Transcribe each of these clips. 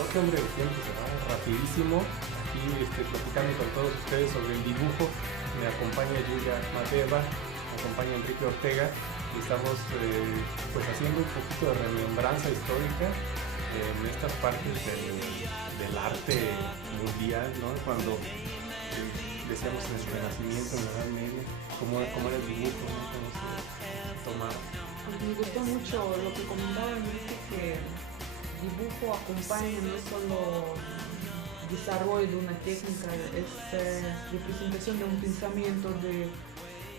verdad que hombre, el tiempo se va rapidísimo. Aquí platicando con todos ustedes sobre el dibujo, me acompaña Yulia Mateva, me acompaña Enrique Ortega y estamos pues haciendo un poquito de remembranza histórica en estas partes del arte mundial, ¿no? Cuando decíamos en el Renacimiento, en la Edad Media, cómo era el dibujo, ¿no? Cómo se tomaba. Me gustó mucho lo que comentaba Enrique, que dibujo acompaña no es solo desarrollo de una técnica, es representación de un pensamiento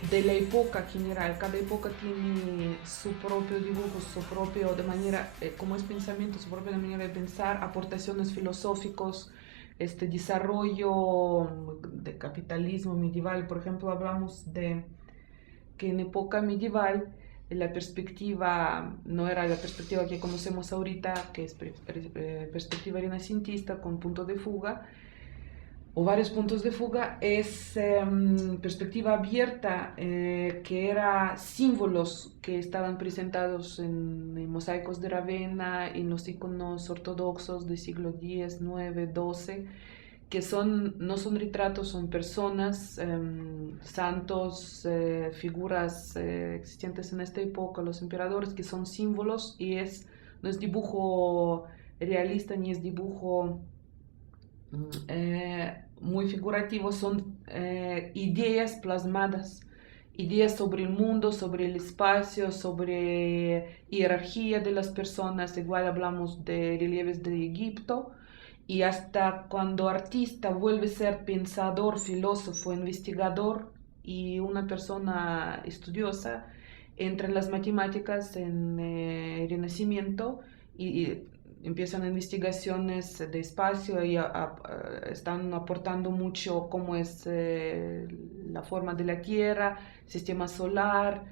de la época general. Cada época tiene su propio dibujo, su propio, de manera, como es pensamiento, su propia manera de pensar, aportaciones filosóficos, desarrollo de capitalismo medieval. Por ejemplo, hablamos de que en época medieval la perspectiva no era la perspectiva que conocemos ahorita, que es perspectiva renacentista con punto de fuga o varios puntos de fuga, es perspectiva abierta, que era símbolos que estaban presentados en mosaicos de Ravenna, en los iconos ortodoxos del siglo X, IX, XII, que no son retratos, son personas, santos, figuras existentes en esta época, los emperadores, que son símbolos, y no es dibujo realista ni es dibujo muy figurativo, son ideas plasmadas, ideas sobre el mundo, sobre el espacio, sobre jerarquía de las personas. Igual hablamos de relieves de Egipto, y hasta cuando artista vuelve a ser pensador, filósofo, investigador y una persona estudiosa, entra en las matemáticas en el Renacimiento y empiezan investigaciones de espacio y están aportando mucho cómo es la forma de la Tierra, sistema solar,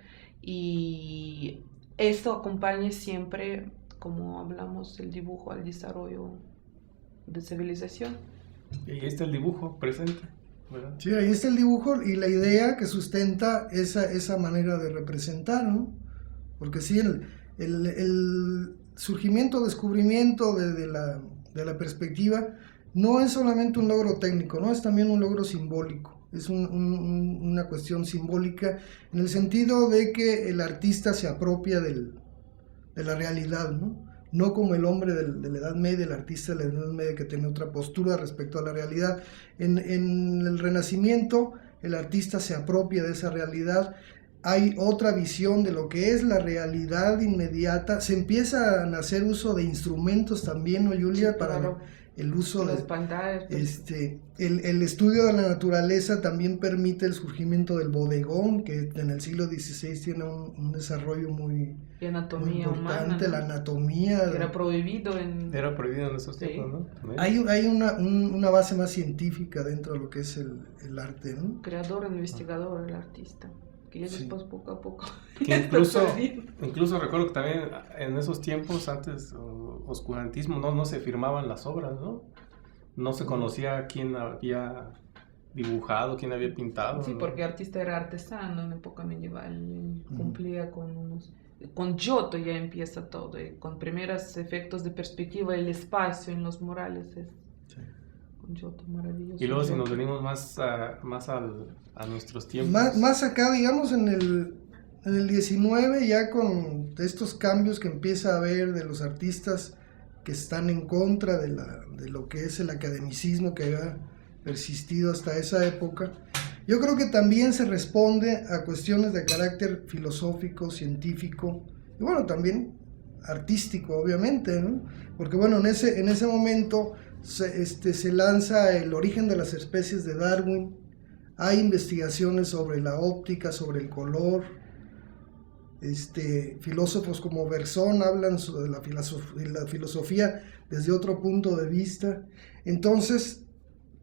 y eso acompaña siempre, como hablamos, el dibujo al desarrollo de civilización. Y ahí está el dibujo presente, ¿verdad? Sí, ahí está el dibujo y la idea que sustenta esa manera de representar, ¿no? Porque sí, el surgimiento, descubrimiento de la perspectiva no es solamente un logro técnico, ¿no? Es también un logro simbólico. Es una cuestión simbólica en el sentido de que el artista se apropia de la realidad, ¿no? No como el hombre de la Edad Media, el artista de la Edad Media, que tiene otra postura respecto a la realidad. En el Renacimiento, el artista se apropia de esa realidad. Hay otra visión de lo que es la realidad inmediata. Se empieza a hacer uso de instrumentos también, ¿no, Julia? Sí, Para claro. el uso Las de pantallas. el estudio de la naturaleza también permite el surgimiento del bodegón, que en el siglo XVI tiene un desarrollo muy anatomía importante, humana, ¿no? La anatomía. Era prohibido en esos tiempos, ¿no? También. Hay una base más científica dentro de lo que es el arte, ¿no? Creador, investigador, el artista, que ya después poco a poco. Que incluso recuerdo que también en esos tiempos, antes, oscurantismo, no se firmaban las obras, ¿no? No se conocía quién había dibujado, quién había pintado. Sí, ¿no? porque artista era artesano en época medieval, cumplía con Giotto ya empieza todo, con primeros efectos de perspectiva, el espacio en los murales con Giotto, maravilloso. Y luego si nos venimos más a nuestros tiempos. Más acá, digamos, en el 19, ya con estos cambios que empieza a haber de los artistas que están en contra de lo que es el academicismo que había persistido hasta esa época, yo creo que también se responde a cuestiones de carácter filosófico, científico y bueno, también artístico, obviamente, ¿no? Porque bueno, en ese momento se lanza El origen de las especies de Darwin. Hay investigaciones sobre la óptica, sobre el color. Filósofos como Bergson hablan sobre la filosofía desde otro punto de vista. Entonces,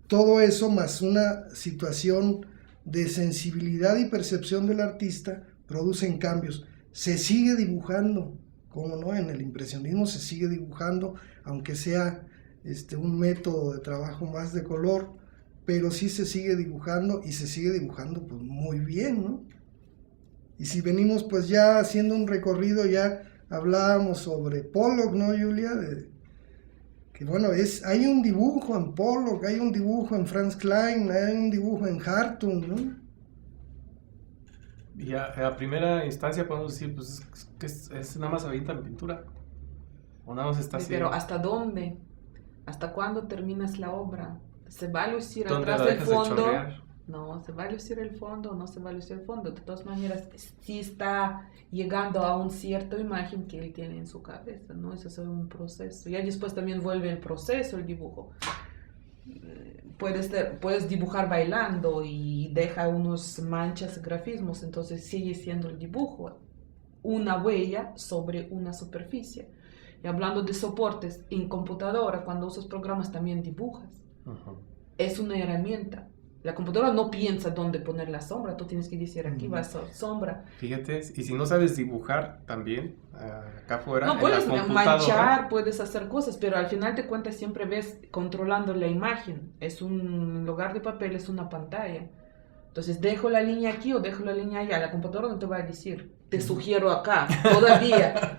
todo eso más una situación de sensibilidad y percepción del artista producen cambios. Se sigue dibujando, ¿cómo no? En el impresionismo se sigue dibujando, aunque sea un método de trabajo más de color, pero sí se sigue dibujando y se sigue dibujando pues muy bien, ¿no? Y si venimos pues ya haciendo un recorrido, ya hablábamos sobre Pollock, ¿no, Julia? Que bueno, hay un dibujo en Pollock, hay un dibujo en Franz Klein, hay un dibujo en Hartung, ¿no? Y a primera instancia podemos decir, pues que es nada más avienta en pintura. O nada más está así. Pero ¿hasta dónde? ¿Hasta cuándo terminas la obra? ¿Se va a lucir ¿Dónde atrás la del dejas de fondo? chorrear? No, ¿se va a lucir el fondo o no se va a lucir el fondo? De todas maneras, sí está llegando a una cierta imagen que él tiene en su cabeza, ¿no? Eso es un proceso. Ya después también vuelve el proceso, el dibujo. Puedes dibujar bailando y deja unos manchas, grafismos, entonces sigue siendo el dibujo, una huella sobre una superficie. Y hablando de soportes, en computadora, cuando usas programas también dibujas. Uh-huh. Es una herramienta. La computadora no piensa dónde poner la sombra, tú tienes que decir aquí va a ser sombra. Fíjate, y si no sabes dibujar también, acá afuera, No, puedes manchar, puedes hacer cosas, pero al final de cuentas siempre ves controlando la imagen. En lugar de papel es una pantalla. Entonces dejo la línea aquí o dejo la línea allá. La computadora no te va a decir, te sugiero acá, todavía.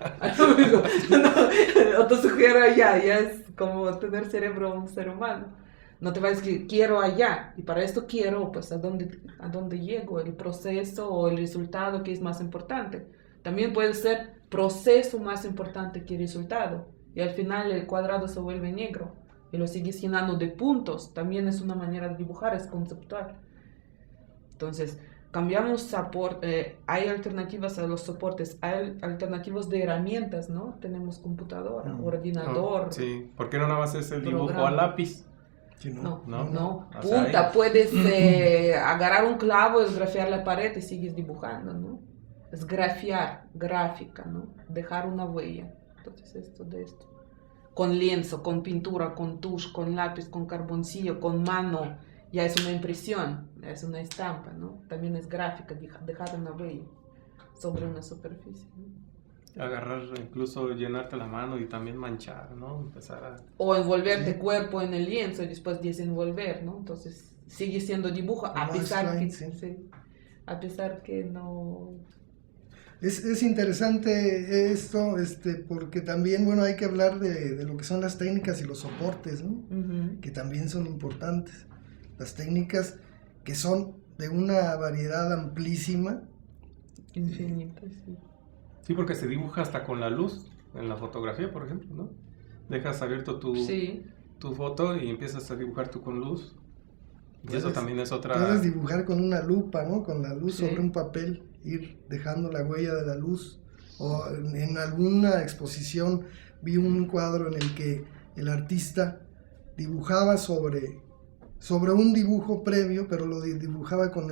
O te sugiero allá, ya es como tener cerebro un ser humano. No te va a decir, quiero allá, y para esto quiero, pues, a dónde llego, el proceso o el resultado que es más importante. También puede ser proceso más importante que resultado, y al final el cuadrado se vuelve negro, y lo sigues llenando de puntos, también es una manera de dibujar, es conceptual. Entonces, cambiamos soporte, hay alternativas a los soportes, hay alternativas de herramientas, ¿no? Tenemos computadora, ordenador. Sí, ¿por qué no nada más es el dibujo programa. a lápiz? Sí, No. O sea, Punta, puedes agarrar un clavo, esgrafiar la pared y sigues dibujando, ¿no? Esgrafiar, gráfica, ¿no? Dejar una huella. Entonces esto. Con lienzo, con pintura, con tush, con lápiz, con carboncillo, con mano, ya es una impresión, es una estampa, ¿no? También es gráfica, dejar una huella sobre una superficie, ¿no? Agarrar, incluso llenarte la mano y también manchar, ¿no? Empezar a... O envolverte cuerpo en el lienzo y después desenvolver, ¿no? Entonces sigue siendo dibujo, a pesar que no... Es interesante esto, porque también, bueno, hay que hablar de lo que son las técnicas y los soportes, ¿no? Uh-huh. Que también son importantes. Las técnicas que son de una variedad amplísima. Infinita, sí. Sí, porque se dibuja hasta con la luz, en la fotografía, por ejemplo, ¿no? Dejas abierto tu foto y empiezas a dibujar tú con luz. Y eso también es otra... Puedes dibujar con una lupa, ¿no? Con la luz sobre un papel, ir dejando la huella de la luz. O en alguna exposición vi un cuadro en el que el artista dibujaba sobre un dibujo previo, pero lo dibujaba con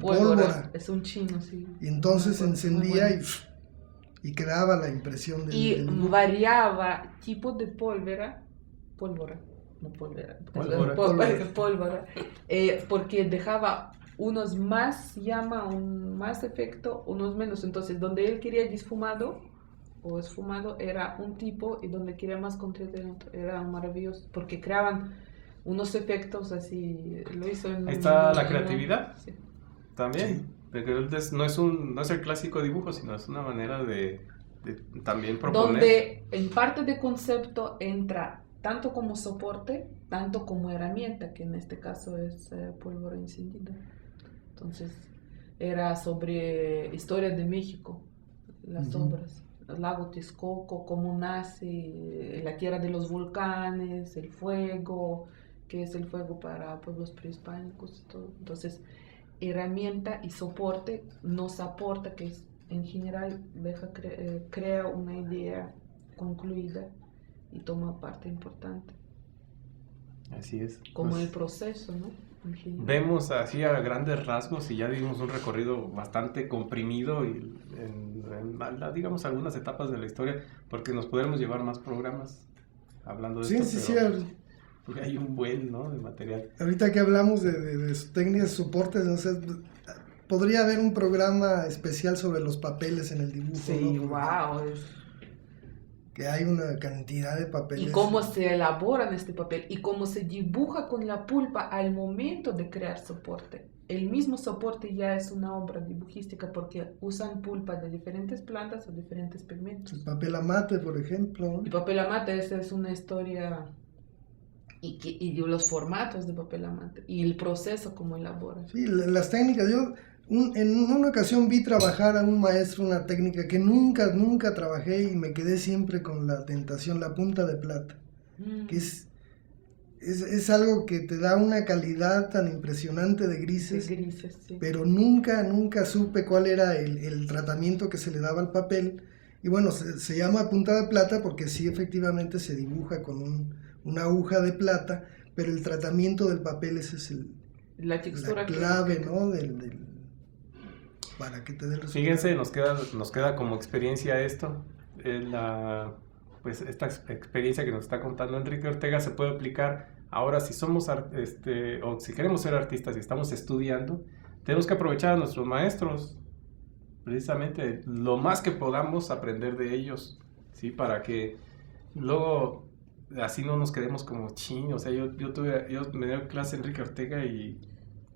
pólvora. Es un chino, sí. Y entonces encendía y creaba la impresión del dibujo. Variaba tipo de pólvora, porque dejaba unos más llama, más efecto, unos menos. Entonces, donde él quería esfumado era un tipo, y donde quería más contenido era maravilloso, porque creaban unos efectos así. Lo hizo Ahí está la creatividad. Sí. También, no es el clásico dibujo, sino es una manera de también proponer. Donde en parte de concepto entra tanto como soporte, tanto como herramienta, que en este caso es pólvora encendida. Entonces, era sobre historia de México, las obras, el lago Texcoco, cómo nace, la tierra de los volcanes, el fuego, qué es el fuego para pueblos prehispánicos y todo. Entonces, herramienta y soporte nos aporta, que es, en general crea una idea concluida y toma parte importante. Así es. Como pues, el proceso, ¿no? Vemos así a grandes rasgos y ya dimos un recorrido bastante comprimido y digamos algunas etapas de la historia, porque nos podremos llevar más programas hablando de esto. Sí, porque hay un buen, ¿no?, de material. Ahorita que hablamos de técnicas, soportes, no sé, podría haber un programa especial sobre los papeles en el dibujo. Sí, ¿no? wow. Que hay una cantidad de papeles. Y cómo se elaboran este papel y cómo se dibuja con la pulpa al momento de crear soporte. el mismo soporte ya es una obra dibujística porque usan pulpa de diferentes plantas o diferentes pigmentos. El papel amate, por ejemplo. El papel amate, esa es una historia y los formatos de papel amate y el proceso como elaboran. Sí, las técnicas. Yo en una ocasión vi trabajar a un maestro una técnica que nunca trabajé y me quedé siempre con la tentación, la punta de plata, que es algo que te da una calidad tan impresionante de grises, Sí. pero nunca supe cuál era el tratamiento que se le daba al papel. Y bueno, se llama punta de plata porque sí, efectivamente se dibuja con una aguja de plata, pero el tratamiento del papel ese es la textura la clave, ¿no? Para que te dé el resultado. Fíjense, nos queda como experiencia esto. Pues esta experiencia que nos está contando Enrique Ortega se puede aplicar ahora si somos o si queremos ser artistas y estamos estudiando, tenemos que aprovechar a nuestros maestros, precisamente lo más que podamos aprender de ellos, ¿sí? Para que luego así no nos quedemos como ching. O sea, yo me dio clase Enrique Ortega y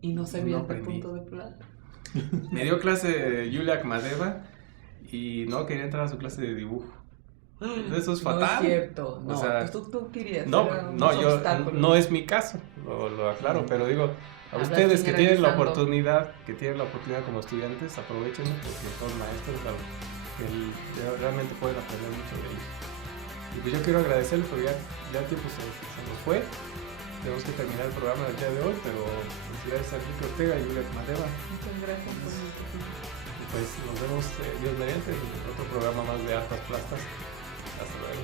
no sabía no el punto de plata. Me dio clase Yulia Akhmadeva y no quería entrar a su clase de dibujo. Eso es fatal. No es cierto, no, o sea, tú querías. No es mi caso, lo aclaro, pero digo, a ustedes que tienen la oportunidad como estudiantes, aprovechenlo porque son maestros que realmente pueden aprender mucho de ellos. Y pues yo quiero agradecerles porque ya el tiempo se nos fue. Tenemos que terminar el programa del día de hoy, pero felicidades a Enrique Ortega y Yulia Akhmadeva. Muchas gracias por mi tiempo. Pues nos vemos Dios mediante en otro programa más de Artes Plastas. Hasta luego.